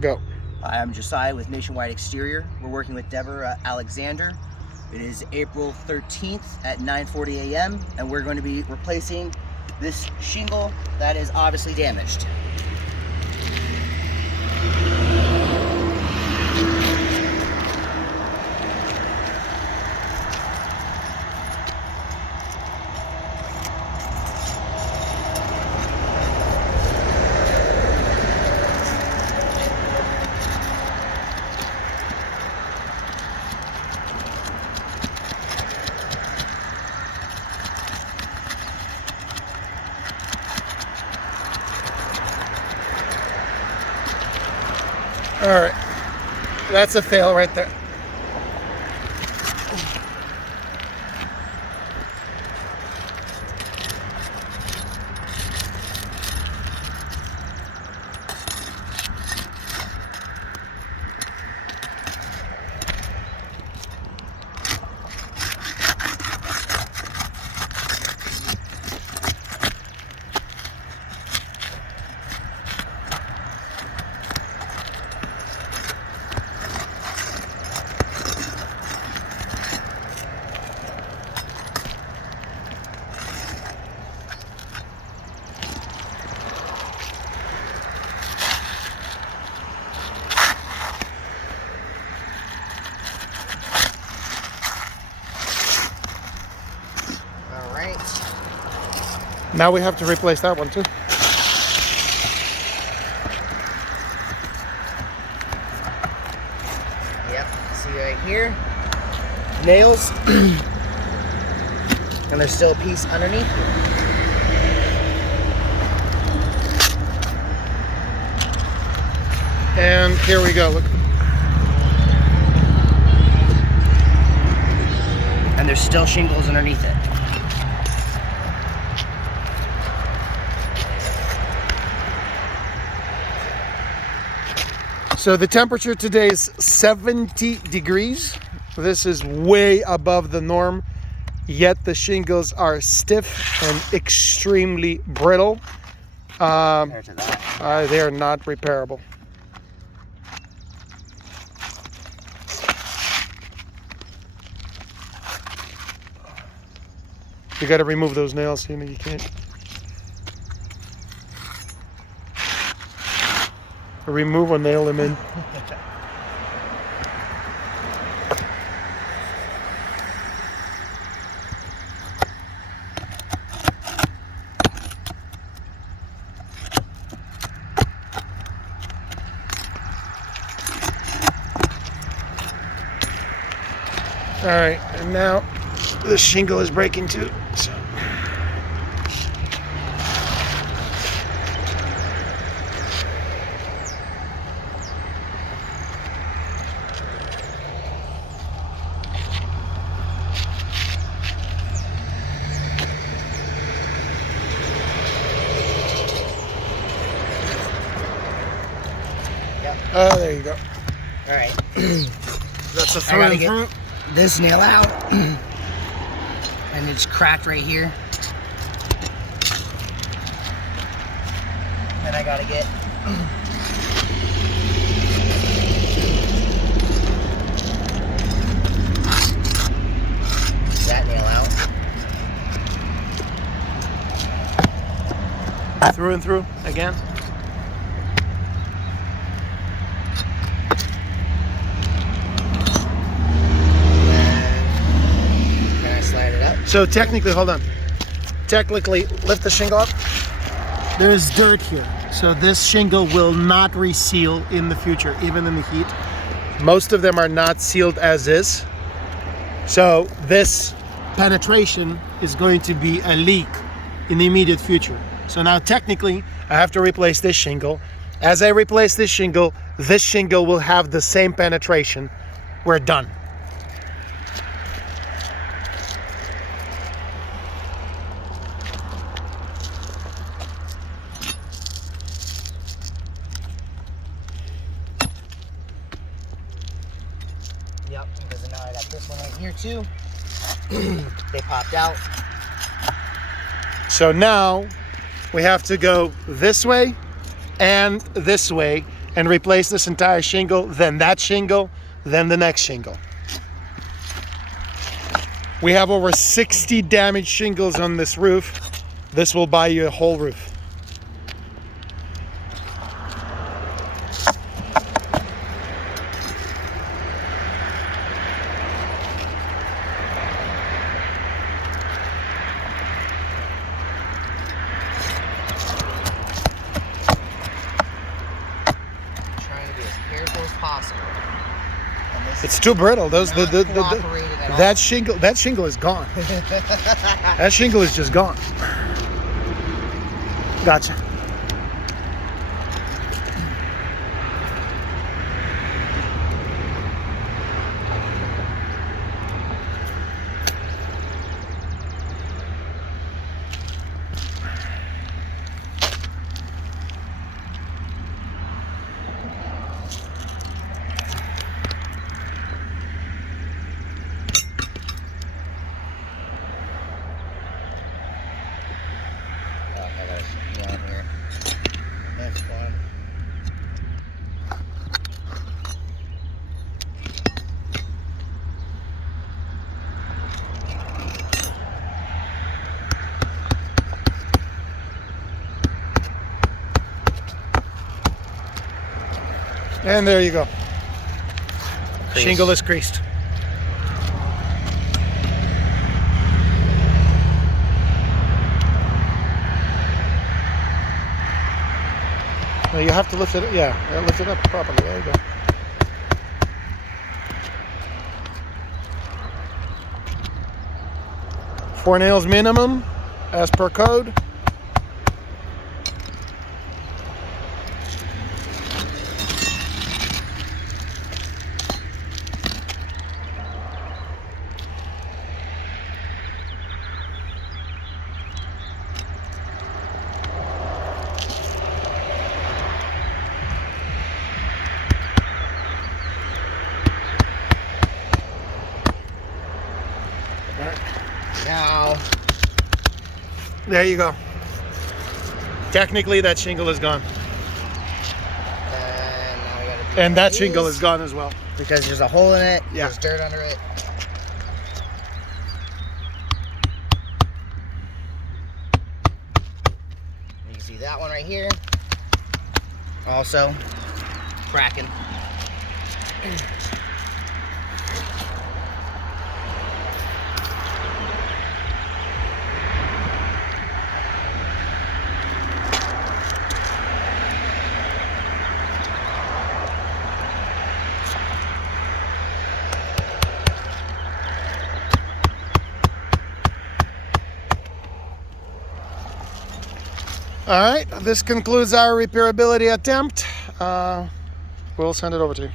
Go. Hi, I'm Josiah with Nationwide Exterior. We're working with Deborah Alexander. It is April 13th at 9:40 a.m. and we're going to be replacing this shingle that is obviously damaged. All right, that's a fail right there. Now we have to replace that one too. Yep, see right here, nails, and there's still a piece underneath. And here we go, look. And there's still shingles underneath it. So the temperature today is 70 degrees. This is way above the norm, yet the shingles are stiff and extremely brittle. They are not repairable. You got to remove those nails, you know, you can't. Remove or nail them in. All right, and now the shingle is breaking too. So. Oh, there you go. All right. That's a through and through. This nail out, and it's cracked right here. Then I gotta get that nail out. Through and through again. So technically, hold on. Technically, lift the shingle up. There's dirt here. So this shingle will not reseal in the future, even in the heat. Most of them are not sealed as is. So this penetration is going to be a leak in the immediate future. So now technically, I have to replace this shingle. As I replace this shingle will have the same penetration. We're done. Yep, because now I got this one right here too. They popped out. So now we have to go this way and this way, and replace this entire shingle, then that shingle, then the next shingle. We have over 60 damaged shingles on this roof. This will buy you a whole roof. Possible. It's too brittle. That shingle is gone. That shingle is just gone. Gotcha. And there you go. Crease. Shingle is creased. Now you have to lift it. Yeah, lift it up properly. There you go. Four nails minimum, as per code. Now, There you go. Technically, that shingle is gone. and now we gotta do And that these, shingle is gone as well. because there's a hole in it. Yeah. There's dirt under it. You can see that one right here. Also, cracking. All right, this concludes our repairability attempt. We'll send it over to you.